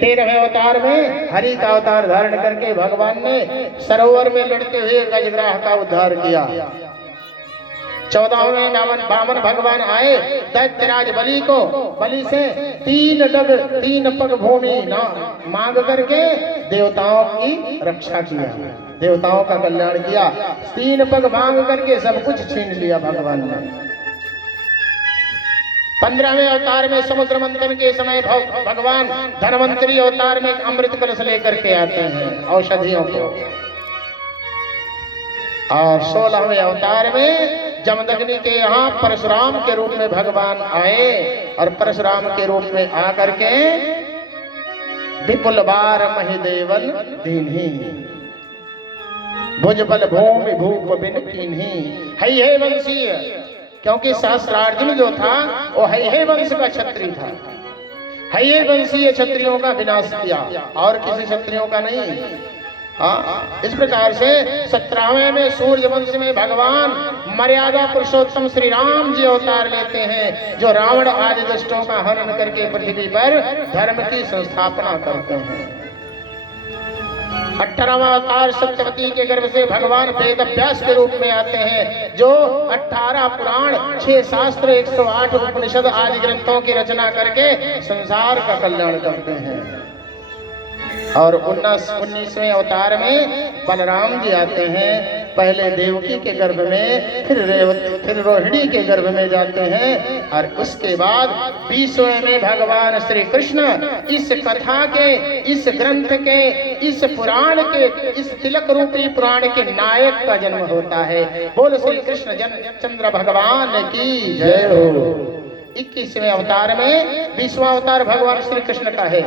13वें अवतार में हरि का अवतार धारण करके भगवान ने सरोवर में लड़ते हुए गजग्राह का उद्धार किया। 14वें वामन भगवान आए, दैत्यराज बलि से 3 पग भूमि मांग करके देवताओं की रक्षा किया, देवताओं का कल्याण किया। 3 पग मांग करके सब कुछ छीन लिया भगवान ने। 15वें अवतार में समुद्र मंथन के समय भगवान धनवंतरी अवतार में अमृत कलश लेकर के आते हैं औषधियों को। और 16वें अवतार में जमदग्नि के यहाँ परशुराम के रूप में भगवान आए और परशुराम के रूप में आकर के विपुल बार महिदेवन दीन्ही भुजबल भूमि भूप बिन कीन्ही। है वंशीय, क्योंकि सहस्त्रार्जुन जो था वो है वंश का क्षत्रिय था। है वंशीय क्षत्रियों का विनाश किया और किसी क्षत्रियों का नहीं। इस प्रकार से 17वें में सूर्य वंश में भगवान मर्यादा पुरुषोत्तम श्री राम जी अवतार लेते हैं, जो रावण आदि दुष्टों का हनन करके पृथ्वी पर धर्म की संस्थापना करते हैं। 18वां अवतार सत्यवती के गर्भ से भगवान वेद अभ्यास के रूप में आते हैं, जो 18 पुराण 6 शास्त्र 108 उपनिषद आदि ग्रंथों की रचना करके संसार का कल्याण करते हैं। और 19वें अवतार में बलराम जी आते हैं, पहले देवकी के गर्भ में, फिर रोहिणी के गर्भ में जाते हैं, और उसके बाद 20वें में भगवान श्री कृष्ण इस कथा के, इस ग्रंथ के, इस पुराण के, इस तिलक रूपी पुराण के नायक का जन्म होता है। बोल श्री कृष्ण चंद्र भगवान की जय हो। 21वें अवतार में 20वां अवतार भगवान श्री कृष्ण का है।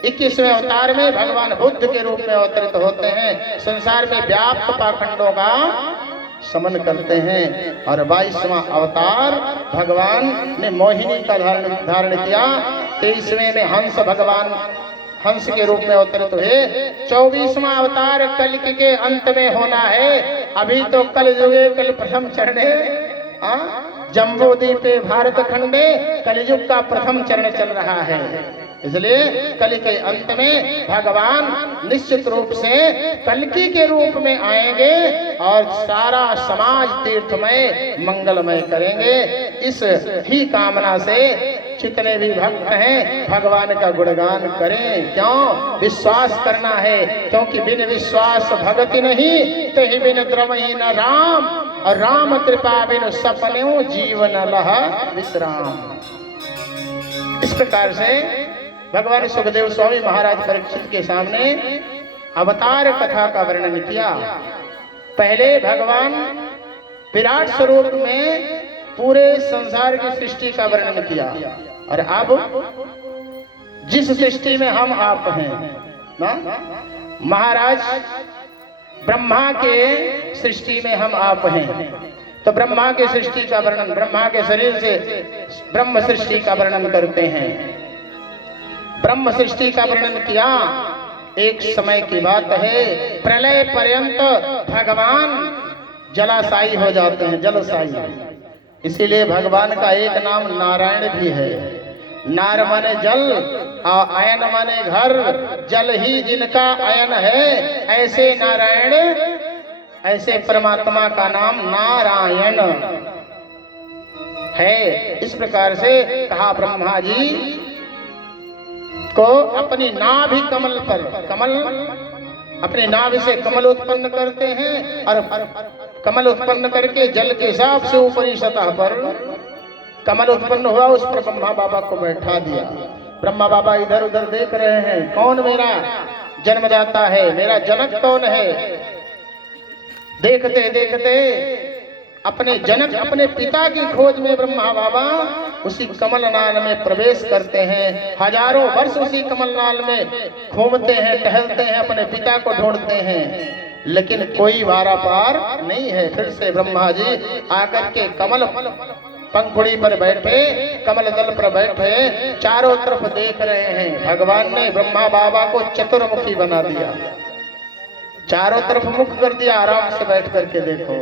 21वें अवतार में भगवान बुद्ध के रूप में अवतरित होते हैं, संसार में व्याप्त पाखंडों का शमन करते हैं। और 22वां अवतार भगवान ने मोहिनी का धारण किया। 23वें में हंस भगवान हंस के रूप में अवतरित हुए। 24वां अवतार कलयुग के अंत में होना है। अभी तो कल युगे कल प्रथम चरणे जम्बूद्वीपे भारत खंडे कलयुग का प्रथम चरण चल रहा है। इसलिए कल के अंत में भगवान निश्चित रूप से कल्कि के रूप में आएंगे और सारा समाज तीर्थमय मंगलमय करेंगे। इस ही कामना से जितने भी भक्त हैं भगवान का गुणगान करें। क्यों? विश्वास करना है, क्योंकि बिन विश्वास भगति नहीं, तहि बिन द्रवहि न राम, और राम कृपा बिन सपने जीवन लह विश्राम। इस प्रकार से भगवान सुखदेव स्वामी महाराज परीक्षित के सामने अवतार कथा का वर्णन किया। पहले भगवान विराट स्वरूप में पूरे संसार की सृष्टि का वर्णन किया, और अब जिस सृष्टि में हम आप हैं ना, महाराज ब्रह्मा के सृष्टि में हम आप हैं, तो ब्रह्मा के सृष्टि का वर्णन, ब्रह्मा के शरीर से ब्रह्म सृष्टि का वर्णन करते हैं। ब्रह्म सृष्टि का वर्णन किया। एक समय की बात है, प्रलय पर्यंत भगवान जलाशायी हो जाते हैं, जलशायी। इसीलिए भगवान का एक नाम नारायण भी है। नार माने जल और अयन माने घर, जल ही जिनका अयन है, ऐसे नारायण, ऐसे परमात्मा का नाम नारायण है। इस प्रकार से कहा ब्रह्मा जी को अपनी नाभि कमल पर, कमल अपने नाभि से कमल उत्पन्न करते हैं, और कमल उत्पन्न करके जल के सबसे ऊपरी सतह पर कमल उत्पन्न हुआ, उस पर ब्रह्मा बाबा को बैठा दिया। ब्रह्मा बाबा इधर उधर देख रहे हैं, कौन मेरा जन्मदाता है, मेरा जनक कौन है। देखते देखते अपने जनक, अपने पिता की खोज में ब्रह्मा बाबा उसी कमल नाल में प्रवेश करते हैं। हजारों वर्ष उसी कमल नाल में घूमते हैं, टहलते हैं, अपने पिता को ढूंढते हैं, लेकिन कोई वारा पार नहीं है। फिर से ब्रह्मा जी आकर के कमल पंखुड़ी पर बैठे, कमल दल पर बैठे, चारों तरफ देख रहे हैं। भगवान ने ब्रह्मा बाबा को चतुर्मुखी बना दिया, चारों तरफ मुख कर दिया। आराम से बैठ करके देखो,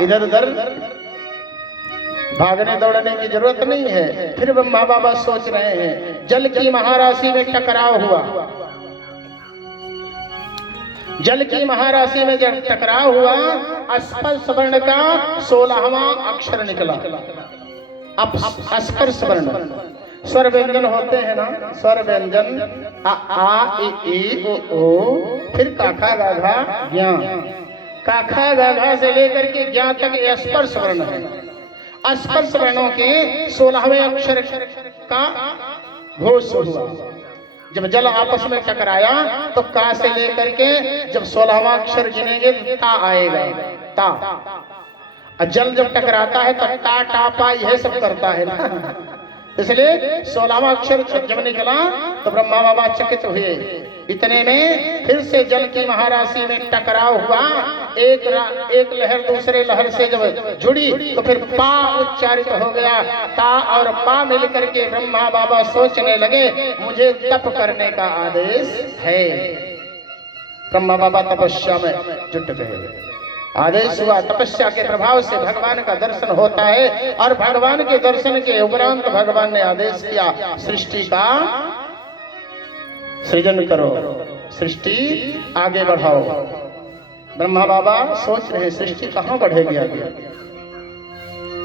इधर उधर भागने दौड़ने की जरूरत नहीं है। फिर ब्रह्मा बाबा सोच रहे हैं, जल की महाराशि में टकराव हुआ, जल की महाराशि में जब टकराव हुआ, स्पर्श वर्ण का 16वां अक्षर निकला। अब स्पर्श वर्ण स्वर व्यंजन होते हैं ना, स्वर व्यंजन आ ई ओ, फिर काखा गाघा ज्ञा, काखा गाघा से लेकर के ज्ञा तक स्पर्श वर्ण है। स्पर्श वर्णों के 16वें अक्षर का घोष हुआ। जब जल आपस में टकराया तो का से लेकर के जब 16वां अक्षर गिनेंगे ता आएगा, ता। और जल जब टकराता है तो टा टा पा यह सब करता है ना, इसलिए 16वां अक्षर जब निकला तो ब्रह्मा बाबा चकित हुए। इतने में फिर से जल की महाराशि में टकराव हुआ, एक लहर दूसरे लहर से जब जुड़ी तो फिर पा उच्चारित हो गया। ता और पा मिलकर के ब्रह्मा बाबा सोचने लगे, मुझे तप करने का आदेश है। ब्रह्मा बाबा तपस्या में जुट गए। आदेश हुआ, तपस्या के प्रभाव से भगवान का दर्शन होता है, और भगवान के दर्शन के उपरांत भगवान ने आदेश किया, सृष्टि का सृजन करो, सृष्टि आगे बढ़ाओ। ब्रह्मा बाबा सोच रहे सृष्टि कहाँ बढ़ेगी आगे,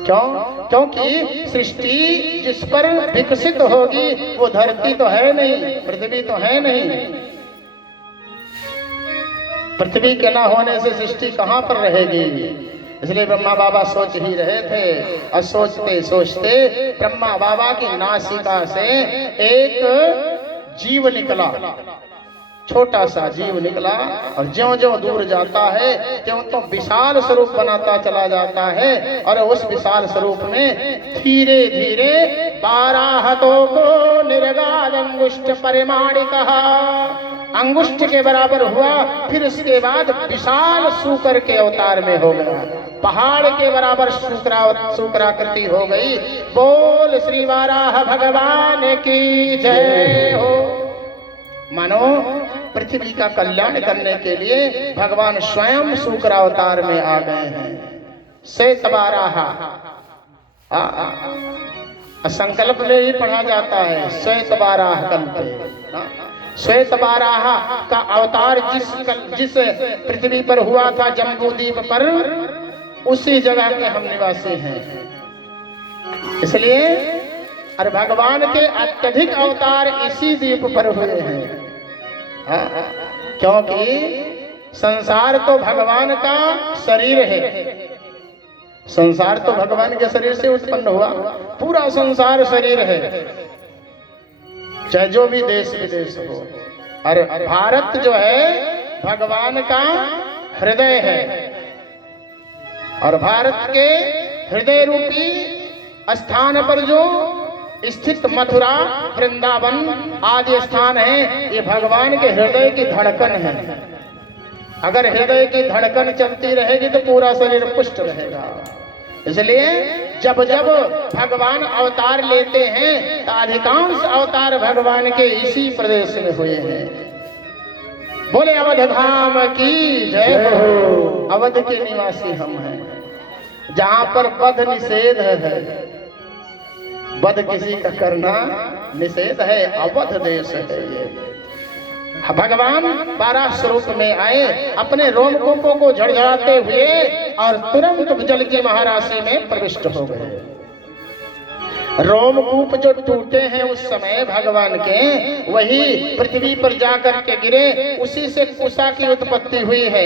क्यों? क्योंकि सृष्टि जिस पर विकसित होगी वो धरती तो है नहीं, पृथ्वी तो है नहीं। पृथ्वी के न होने से सृष्टि कहाँ पर रहेगी? इसलिए ब्रह्मा बाबा सोच ही रहे थे, और सोचते सोचते ब्रह्मा बाबा की नासिका से एक जीव निकला, छोटा सा जीव निकला, और ज्यों ज्यों दूर जाता है त्यों तो विशाल स्वरूप बनाता चला जाता है। और उस विशाल स्वरूप में धीरे धीरे 12 हाथों को निर्गाद अंगुष्ठ परिमाणिकः, अंगुष्ठ के बराबर हुआ। फिर उसके बाद विशाल सूकर के अवतार में हो गया, पहाड़ के बराबर सूकराकृति हो गई। बोल श्री वाराह भगवान की जय हो। मानो पृथ्वी का कल्याण करने के लिए भगवान स्वयं सूकरावतार में आ गए हैं। श्वेत वाराह संकल्प में ही पढ़ा जाता है, श्वेत वाराह कल्पे। श्वेत वाराह का अवतार जिस पृथ्वी पर हुआ था, जम्बूद्वीप पर, उसी जगह के हम निवासी हैं। इसलिए और भगवान के अत्यधिक अवतार इसी द्वीप पर हुए हैं। क्योंकि संसार तो भगवान का शरीर है, संसार तो भगवान के शरीर से उत्पन्न हुआ, पूरा संसार शरीर है, चाहे जो भी देश विदेश हो। और भारत जो है भगवान का हृदय है, और भारत के हृदय रूपी स्थान पर जो स्थित मथुरा, वृंदावन आदि स्थान है, ये भगवान के हृदय की धड़कन है। अगर हृदय की धड़कन चलती रहेगी तो पूरा शरीर पुष्ट रहेगा। इसलिए जब जब भगवान अवतार लेते हैं तो अधिकांश अवतार भगवान के इसी प्रदेश में हुए हैं। बोले अवध धाम की जय हो। अवध के निवासी हम हैं, जहाँ पर वध निषेध है, वध किसी का करना निषेध है, अवध देश है ये। भगवान 12 स्वरूप में आए, अपने रोमकूपों को झड़झड़ाते हुए और तुरंत जल की महाराशि में प्रविष्ट हो गए। रोमकूप जो टूटे हैं उस समय भगवान के, वही पृथ्वी पर जाकर के गिरे, उसी से कुशा की उत्पत्ति हुई है।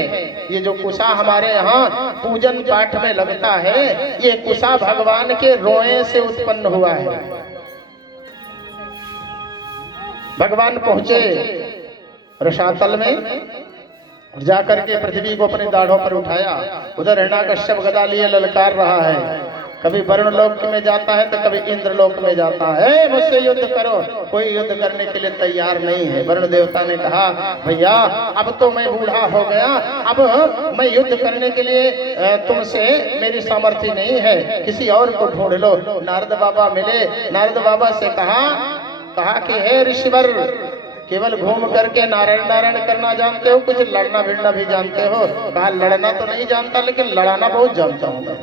ये जो कुशा हमारे यहाँ पूजन पाठ में लगता है, ये कुशा भगवान के रोए से उत्पन्न हुआ है। भगवान पहुंचे रसातल में, जाकर के पृथ्वी को अपने दाढ़ों पर उठाया। उधर हिरण्यकश्यप गदा लिए ललकार रहा है, कभी वरुण लोक में जाता है तो कभी इंद्र लोक में जाता है, मुझसे युद्ध करो। कोई युद्ध करने के लिए तैयार नहीं है। वरुण देवता ने कहा, भैया अब तो मैं बूढ़ा हो गया, अब मैं युद्ध करने के लिए तुमसे मेरी सामर्थ्य नहीं है, किसी और को ढूंढ लो। नारद बाबा मिले, नारद बाबा से कहा कि हे ऋषिवर, केवल घूम करके नारायण नारायण करना जानते हो, कुछ लड़ना भिड़ना भी जानते हो? कहा लड़ना तो नहीं जानता, लेकिन लड़ाना बहुत जानता हूं मैं।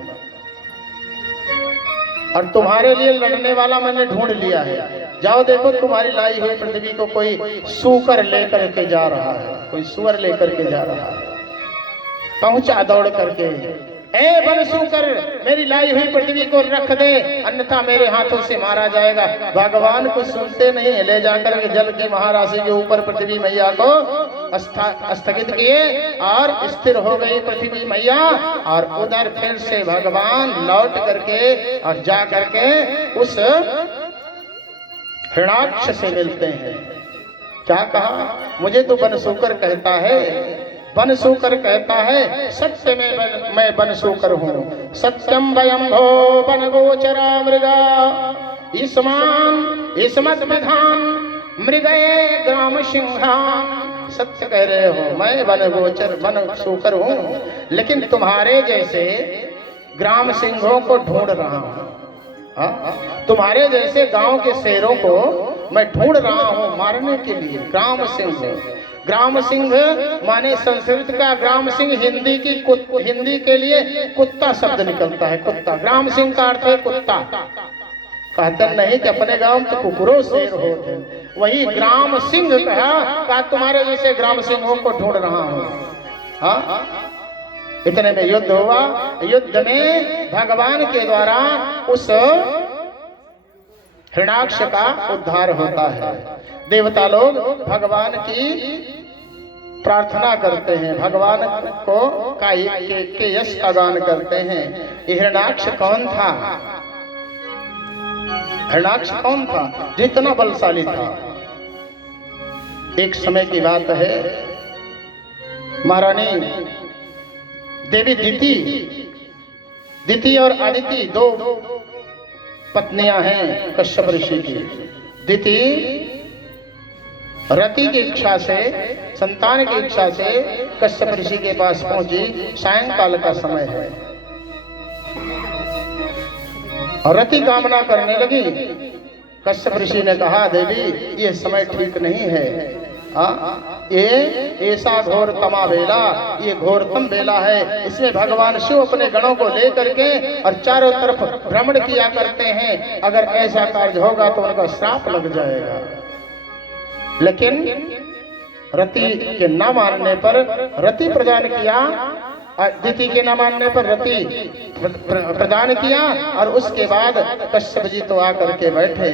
और तुम्हारे लिए लड़ने वाला मैंने ढूंढ लिया है। जाओ देखो तुम्हारी लाई हुई पृथ्वी को कोई सूकर लेकर के जा रहा है, कोई सुअर लेकर के जा रहा है। पहुंचा दौड़ करके, ए बनसूकर मेरी लाई हुई पृथ्वी को रख दे, अन्यथा मेरे हाथों से मारा जाएगा। भगवान को सुनते नहीं, ले जाकर के जल की महाराशि के ऊपर पृथ्वी मैया को स्थगित किए और स्थिर हो गई पृथ्वी मैया। और उधर फिर से भगवान लौट करके और जा करके उस हिरणाक्ष से मिलते हैं। क्या कहा? मुझे तो बनसूकर कहता है, बनसूकर कहता है सत्य में मैं बनसूकर हूँ। सत्यम वयम भो बन गोचरा मृगा ईसमान ईसमत विधान मृगये ग्राम सिंहान। सत्य कह रहे हो, मैं वन गोचर बनसूकर हूँ, लेकिन तुम्हारे जैसे ग्राम सिंहों को ढूंढ रहा हूँ। तुम्हारे जैसे गांव के शेरों को मैं ढूंढ रहा हूँ मारने के लिए। ग्राम सिंह, ग्राम सिंह माने संस्कृत का ग्राम सिंह, हिंदी के लिए कुत्ता शब्द निकलता है। कुत्ता, ग्राम सिंह का अर्थ है कुत्ता। कहते नहीं कि अपने गांव में तो कुकुरों शेर होते, वही ग्राम सिंह कहा तुम्हारे जैसे ग्राम सिंहों को ढूंढ रहा हूँ। इतने में युद्ध हुआ। युद्ध में भगवान के द्वारा उस हिरणाक्ष का उद्धार होता है। देवता लोग भगवान की प्रार्थना करते हैं, भगवान को के यश का गान करते हैं। हिरणाक्ष कौन था? हिरणाक्ष कौन था? जितना बलशाली था। एक समय की बात है, महारानी देवी दिति और अदिति दो पत्नियां हैं कश्यप ऋषि की। दिति रति की इच्छा से, संतान की इच्छा से कश्यप ऋषि के पास पहुंची। सायंकाल का समय है और रति कामना करने लगी। कश्यप ऋषि ने कहा, देवी ये समय ठीक नहीं है, ये ऐसा घोरतमा बेला, ये घोरतम बेला है। इसमें भगवान शिव अपने गणों को लेकर के और चारों तरफ भ्रमण किया करते हैं। अगर ऐसा कार्य होगा तो उनका श्राप लग जाएगा। लेकिन रति के न मानने पर रति प्रदान किया, दिति के न मानने पर रति प्रदान किया। और उसके बाद कश्यप जी तो आकर के बैठे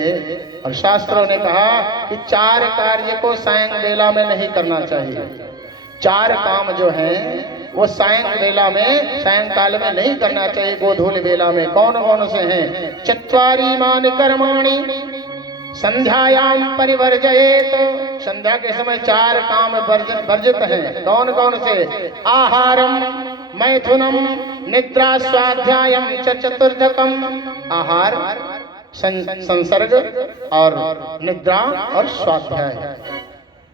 और शास्त्रों ने कहा कि 4 कार्य को सायं बेला में नहीं करना चाहिए। 4 काम जो हैं वो सायं बेला में, सायंकाल में नहीं करना चाहिए, गोधूल बेला में। कौन कौन से हैं? 4 मान कर्माणि संध्यायाम परिवर्जयेत। संध्या के समय 4 काम वर्जित हैं। कौन कौन से? आहारम मैथुनम निद्रा स्वाध्यायम च चतुर्धकम। आहार, संसर्ग और निद्रा और स्वाध्याय,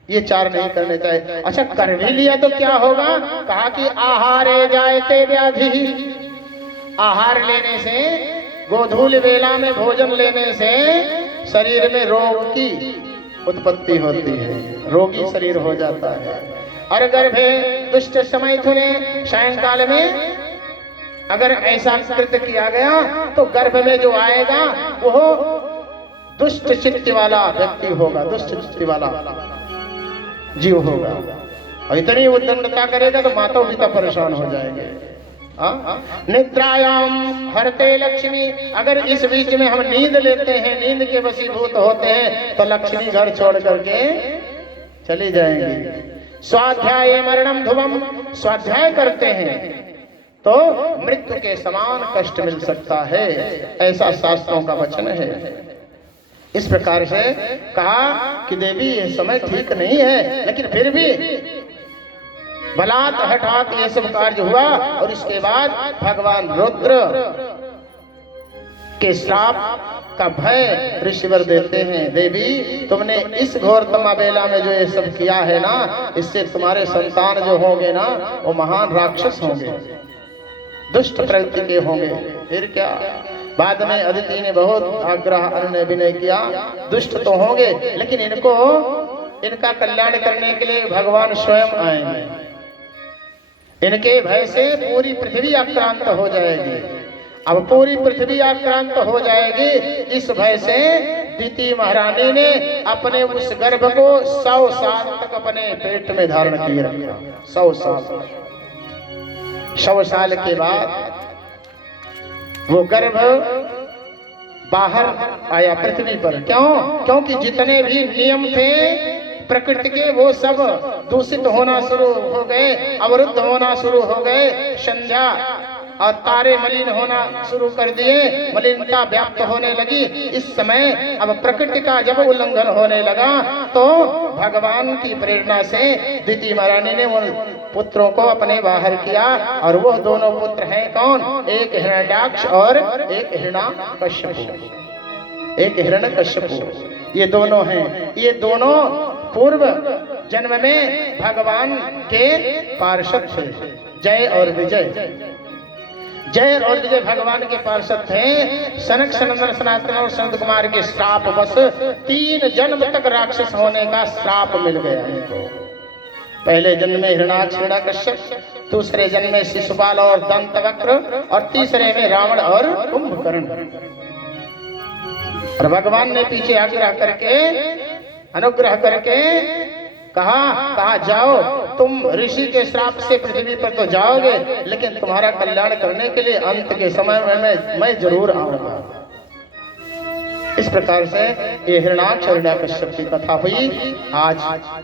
ये 4 नहीं करने चाहिए। अच्छा, कर भी लिया तो क्या होगा? कहा कि आहारे जायते व्याधि। आहार लेने से, गोधूल वेला में भोजन लेने से शरीर में रोग की उत्पत्ति होती है, रोगी शरीर हो जाता है। और गर्भे दुष्ट समैथुने, सायंकाल में अगर ऐसा कृत्य किया गया तो गर्भ में जो आएगा वो दुष्ट चित्त वाला व्यक्ति होगा, दुष्ट चित्त वाला जीव होगा। और इतनी उद्दंडता करेगा तो माता पिता परेशान हो जाएंगे। निद्रायाम हरते लक्ष्मी। अगर इस बीच में हम नींद लेते हैं, नींद के वशीभूत होते हैं तो लक्ष्मी घर छोड़ करके चली जाएंगी। स्वाध्याय मरणम ध्रुवम। स्वाध्याय करते हैं तो मृत्यु के समान कष्ट मिल सकता है, ऐसा शास्त्रों का वचन है। इस प्रकार से कहा कि देवी ये समय ठीक नहीं है, लेकिन फिर भी बलात् हठात ये सब कार्य हुआ। और इसके बाद भगवान रुद्र के श्राप का भय ऋषिवर देते हैं। देवी तुमने इस घोरतमा बेला में जो ये सब किया है ना, इससे तुम्हारे संतान जो होंगे ना वो महान राक्षस होंगे, दुष्ट प्रवृत्ति के होंगे। फिर क्या? बाद में अदिति ने बहुत आग्रह अन्य विनय किया, दुष्ट तो होंगे लेकिन इनका कल्याण करने के लिए भगवान स्वयं आएंगे। इनके भय से पूरी पृथ्वी आक्रांत हो जाएगी। अब पूरी पृथ्वी आक्रांत हो जाएगी। इस भय से दीति महारानी ने अपने उस गर्भ को 100 साल तक अपने पेट में धारण किए रखा। 100 साल। 100 साल के बाद वो गर्भ बाहर आया पृथ्वी पर। क्यों? क्योंकि जितने भी नियम थे प्रकृति के वो सब दूषित होना शुरू हो गए, अवरुद्ध होना शुरू हो गए। संध्या और तारे मलिन होना शुरू कर दिए, मलिनता व्याप्त होने लगी। इस समय अब प्रकृति का जब उल्लंघन होने लगा तो भगवान की प्रेरणा से दीति महारानी ने उन पुत्रों को अपने बाहर किया। और वह दोनों पुत्र हैं कौन? एक हिरण्याक्ष और एक हिरण्यकश्यप। एक हिरण्यकश्यप। ये दोनों हैं। ये दोनों पूर्व जन्म में भगवान के पार्षद थे, जय और विजय। जय और विजय भगवान के पार्षद थे। सनक सनंदन सनातन और सनत कुमार के श्राप बस 3 जन्म तक राक्षस होने का श्राप मिल गया इनको। पहले जन्म में हिरण्याक्ष हिरण्यकश्यप, दूसरे जन्म में शिशुपाल और दंतवक्र, और तीसरे में रावण और कुंभकर्ण। और भगवान ने पीछे आग्रह करके, अनुग्रह करके कहा जाओ, तुम ऋषि के श्राप से पृथ्वी पर तो जाओगे, लेकिन तुम्हारा कल्याण करने के लिए अंत के समय में मैं जरूर आऊंगा। इस प्रकार से ये हिरण्याक्ष हिरण्यकश्यप की कथा हुई। आज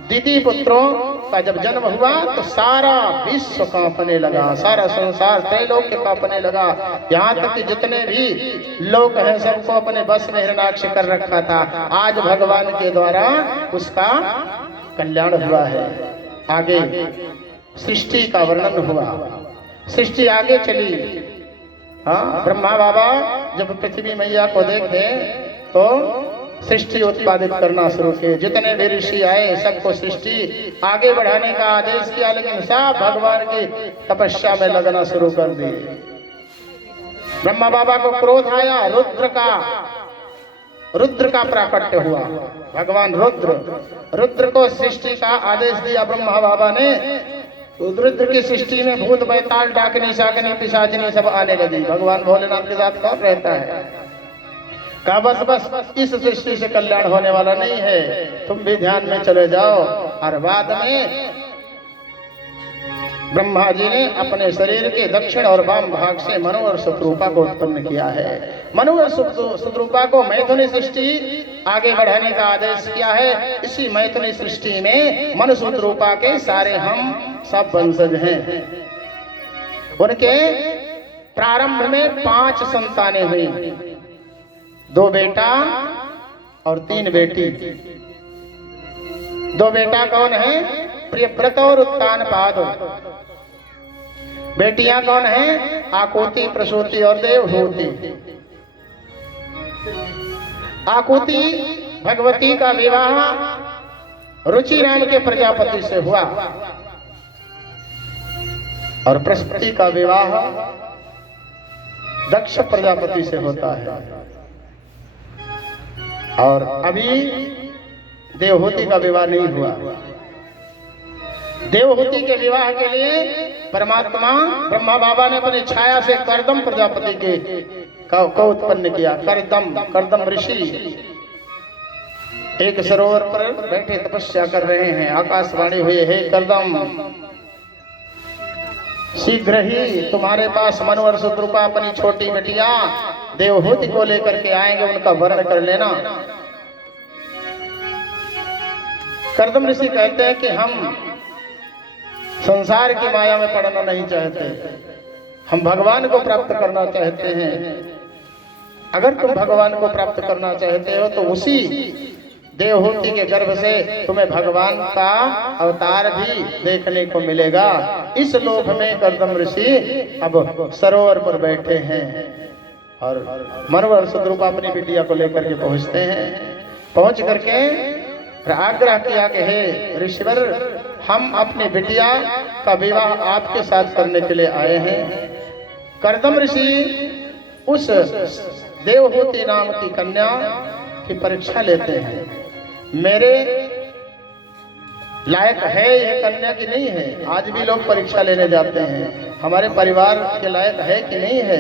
दीति पुत्रों का जब जन्म हुआ तो सारा विश्व कांपने लगा, सारा संसार त्रैलोक्य कांपने लगा। यहाँ तक कि जितने भी लोग हैं सबको अपने बस में हिरण्याक्ष कर रखा था। आज भगवान के द्वारा उसका कल्याण हुआ है। आगे सृष्टि का वर्णन हुआ, सृष्टि आगे चली। हाँ, ब्रह्मा बाबा जब पृथ्वी मैया को देखे तो सृष्टि उत्पादित करना शुरू किए। जितने भी ऋषि आए सबको सृष्टि आगे बढ़ाने का आदेश किया, लेकिन सब भगवान की तपस्या में लगना शुरू कर दिए। ब्रह्मा बाबा को क्रोध आया, रुद्र का प्राकट्य हुआ। भगवान रुद्र को सृष्टि का आदेश दिया ब्रह्मा बाबा ने। रुद्र की सृष्टि में भूत बैताल डाकनी शाकनी पिशाचनी सब आने लगी। भगवान भोलेनाथ के साथ कौन रहता है? कहा बस इस सृष्टि से कल्याण होने वाला नहीं है, तुम भी ध्यान में चले जाओ। और बाद में ब्रह्मा जी ने अपने शरीर के दक्षिण और वाम भाग से मनु और सुतरूपा को उत्पन्न किया है। मनु और सुतरूपा को मैथुनी सृष्टि आगे बढ़ाने का आदेश किया है। इसी मैथुनी सृष्टि में मनु सुतरूपा के सारे हम सब वंशज हैं। उनके प्रारंभ में 5 संतानें हुई, 2 बेटा और 3 बेटी। 2 बेटा कौन है? प्रियव्रत और उत्तानपाद। बेटियां कौन हैं? आकुति, प्रसूति और देवहूति। आकुति भगवती का विवाह रुचिराम के प्रजापति से हुआ और प्रसूति का विवाह दक्ष प्रजापति से होता है। और अभी देवहूति का विवाह नहीं हुआ। देवहूति के विवाह के लिए परमात्मा ब्रह्मा बाबा ने अपनी छाया से कर्दम प्रजापति को उत्पन्न किया। कर्दम ऋषि एक सरोवर पर बैठे तपस्या कर रहे हैं। आकाशवाणी हुई, हे कर्दम, शीघ्र ही तुम्हारे पास मनु और सुतरूपा अपनी छोटी बेटिया देवहूति को लेकर के आएंगे, उनका वर्ण कर लेना। कर्दम ऋषि कहते हैं कि हम संसार की माया में पड़ना नहीं चाहते, हम भगवान को प्राप्त करना चाहते हैं। अगर तुम भगवान को प्राप्त करना चाहते हो तो उसी देवहूति के गर्भ से तुम्हें भगवान का अवतार भी देखने को मिलेगा। इस लोभ में कर्दम ऋषि अब सरोवर पर बैठे हैं और मनु और सुतरूपा अपनी बिटिया को लेकर के पहुंचते हैं। पहुंच करके आग्रह किया कि हे ऋषिवर, हम अपनी बिटिया का विवाह आपके साथ करने के लिए आए हैं। कर्दम ऋषि उस देवहूति नाम की कन्या की परीक्षा लेते हैं। मेरे लायक है ये कन्या की नहीं है। आज भी लोग परीक्षा लेने जाते हैं, हमारे परिवार के लायक है कि नहीं है,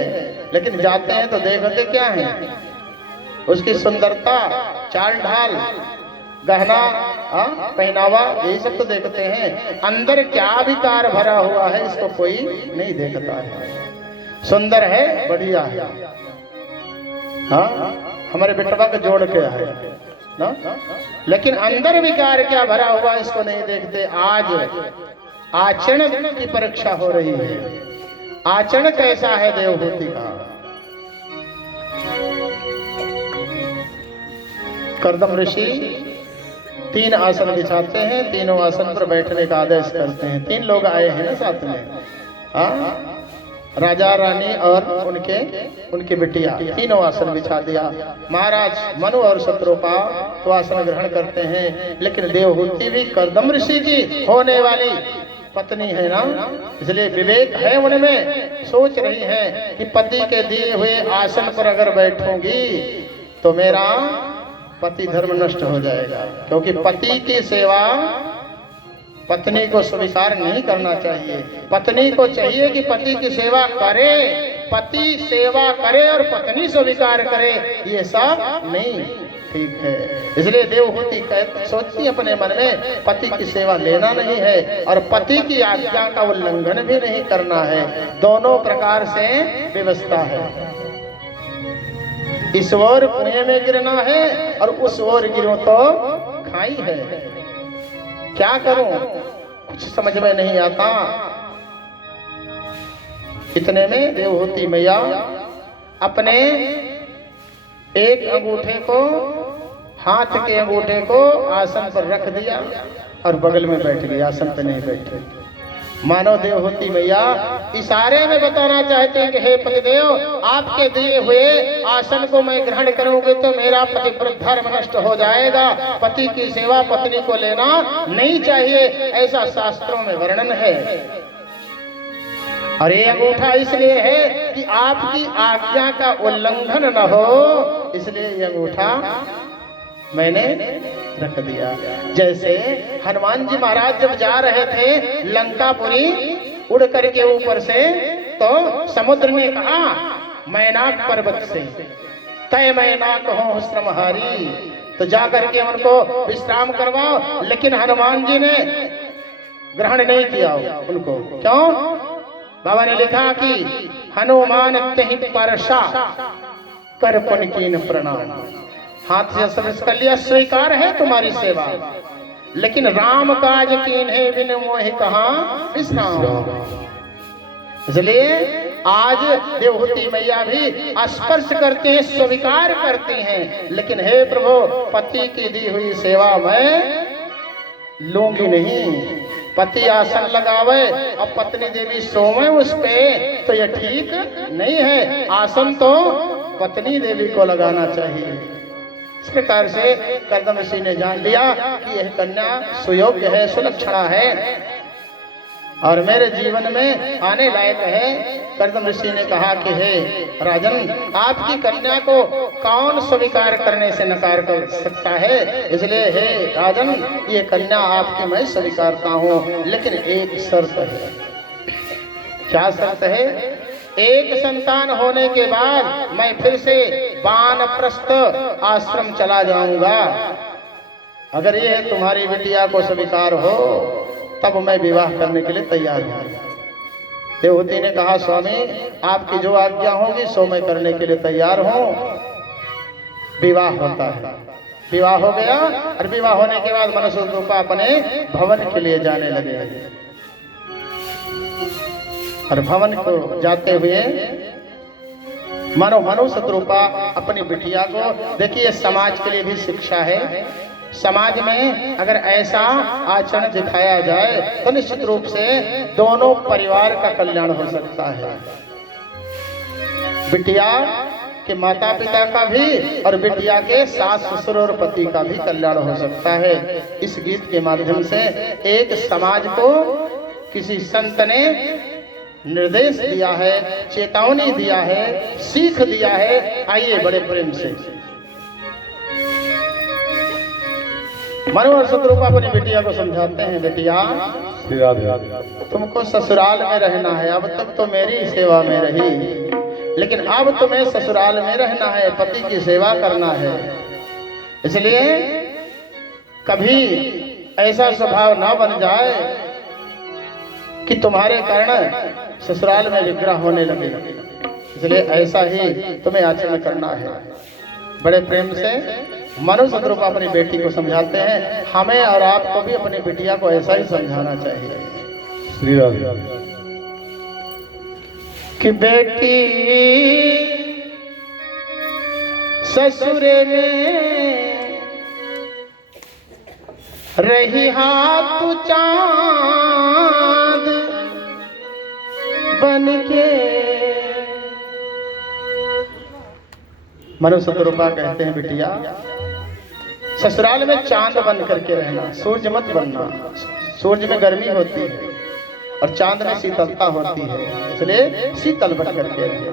लेकिन जाते हैं तो देखते क्या है, उसकी सुंदरता, चाल ढाल, गहना, पहनावा, यही सब तो देखते हैं। अंदर क्या विकार भरा हुआ है इसको कोई नहीं देखता है। सुंदर है, बढ़िया है, हमारे बेटवा के जोड़ के है ना, लेकिन अंदर विकार क्या भरा हुआ इसको नहीं देखते। आज आचरण की परीक्षा हो रही है, आचरण कैसा है देवहूति का। कर्दम ऋषि 3 आसन बिछाते हैं, तीनों आसन पर बैठने का आदेश करते हैं। 3 लोग आए हैं ना साथ में, राजा रानी और उनकी बिटिया, तीनों आसन बिछा दिया। महाराज मनु और शत्रुपा तो आसन ग्रहण करते हैं, लेकिन देवहूति भी कर्दम ऋषि की होने वाली पत्नी है ना, इसलिए विवेक है उनमें। सोच रही है कि पति के दिए हुए आसन पर अगर बैठूंगी तो मेरा पति धर्म नष्ट हो जाएगा, क्योंकि पति की सेवा पत्नी को स्वीकार नहीं करना चाहिए। पत्नी को चाहिए कि पति की सेवा करे, पति सेवा करे और पत्नी स्वीकार करे, ये सब नहीं ठीक है। इसलिए देवहूति सोचती अपने मन में पति की सेवा लेना नहीं है और पति की आज्ञा का उल्लंघन भी नहीं करना है। दोनों प्रकार से व्यवस्था है, इस ओर कुएं में गिरना है और उस ओर गिरो तो खाई है। क्या करूं, कुछ समझ में नहीं आता। इतने में देवहूति मैया अपने एक अंगूठे को, हाथ के अंगूठे को आसन पर रख दिया और बगल में बैठ गई, आसन पर नहीं बैठी। मानो देवहूति मैया इशारे में बताना चाहते हैं कि हे पतिदेव, आपके दिए हुए आसन को मैं ग्रहण करूंगी तो मेरा पतिव्रत धर्म नष्ट हो जाएगा। पति की सेवा पत्नी को लेना नहीं चाहिए, ऐसा शास्त्रों में वर्णन है। और ये अंगूठा इसलिए है कि आपकी आज्ञा का उल्लंघन न हो, इसलिए ये अंगूठा मैंने रख दिया। जैसे हनुमान जी महाराज जब जा रहे थे लंकापुरी उड़ करके ऊपर से, तो समुद्र ने कहा मैनाक पर्वत से तय मैनाक हो श्रमहारी, तो जा करके उनको विश्राम करवाओ। लेकिन हनुमान जी ने ग्रहण नहीं किया उनको। क्यों? बाबा ने लिखा कि हनुमान तेहि परशा कर पुन कीन प्रणाम, हाथ से सर्विस कर लिया, स्वीकार है तुम्हारी सेवा, लेकिन राम काज कीन्हे बिन मोहि कहाँ विश्राम। इसलिए आज देवहूति मैया भी स्पर्श करते हैं, स्वीकार करती हैं, लेकिन हे प्रभु पति की दी हुई सेवा मैं लूंगी नहीं। पति आसन लगावे और पत्नी देवी सोवे उस पे, तो यह ठीक नहीं है। आसन तो पत्नी देवी को लगाना चाहिए। इस प्रकार से कर्दम ऋषि ने जान लिया कि यह कन्या सुयोग्य है, सुलक्षणा है और मेरे जीवन में आने लायक है। कर्दम ऋषि ने कहा कि हे राजन, आपकी कन्या को कौन स्वीकार करने से नकार कर सकता है, इसलिए हे राजन ये कन्या आपकी मैं स्वीकारता हूँ, लेकिन एक शर्त है। क्या शर्त है? एक संतान होने के बाद मैं फिर से वानप्रस्थ आश्रम चला जाऊंगा। अगर ये तुम्हारी बिटिया को स्वीकार हो तब मैं विवाह करने के लिए तैयार हूं। देवहूति ने कहा स्वामी आपकी जो आज्ञा होगी सो मैं करने के लिए तैयार हूं। विवाह होता है, विवाह हो गया और विवाह होने के बाद मनु शत्रुपा अपने भवन के लिए जाने लगे और भवन को जाते हुए मनु शत्रुपा अपनी बिटिया को, देखिए समाज के लिए भी शिक्षा है। समाज में अगर ऐसा आचरण दिखाया जाए तो निश्चित रूप से दोनों परिवार का कल्याण हो सकता है। बिटिया के माता पिता का भी और बिटिया के सास ससुर और पति का भी कल्याण हो सकता है। इस गीत के माध्यम से एक समाज को किसी संत ने निर्देश दिया है, चेतावनी दिया है, सीख दिया है। आइए बड़े प्रेम से मनोहर सतरूपा अपनी बिटिया को समझाते हैं, बेटिया तुमको ससुराल में रहना है, अब तक तो मेरी सेवा में रही, लेकिन अब तुम्हें ससुराल में रहना है, पति की सेवा करना है। इसलिए कभी ऐसा स्वभाव ना बन जाए कि तुम्हारे कारण ससुराल में विग्रह होने लगे। इसलिए ऐसा ही तुम्हें आचरण करना है। बड़े प्रेम से मनोहर सतरूपा अपनी बेटी को समझाते हैं। हमें और आपको भी अपनी बिटिया को ऐसा ही समझाना चाहिए। श्री राधे कि बेटी ससुरे में रही हाथ चांद बन के। मनोहर सतरूपा कहते हैं, बिटिया ससुराल में चांद बन करके रहना, सूर्य मत बनना। सूर्य में गर्मी होती है और चांद में शीतलता होती है, इसलिए शीतल बन करके रहना।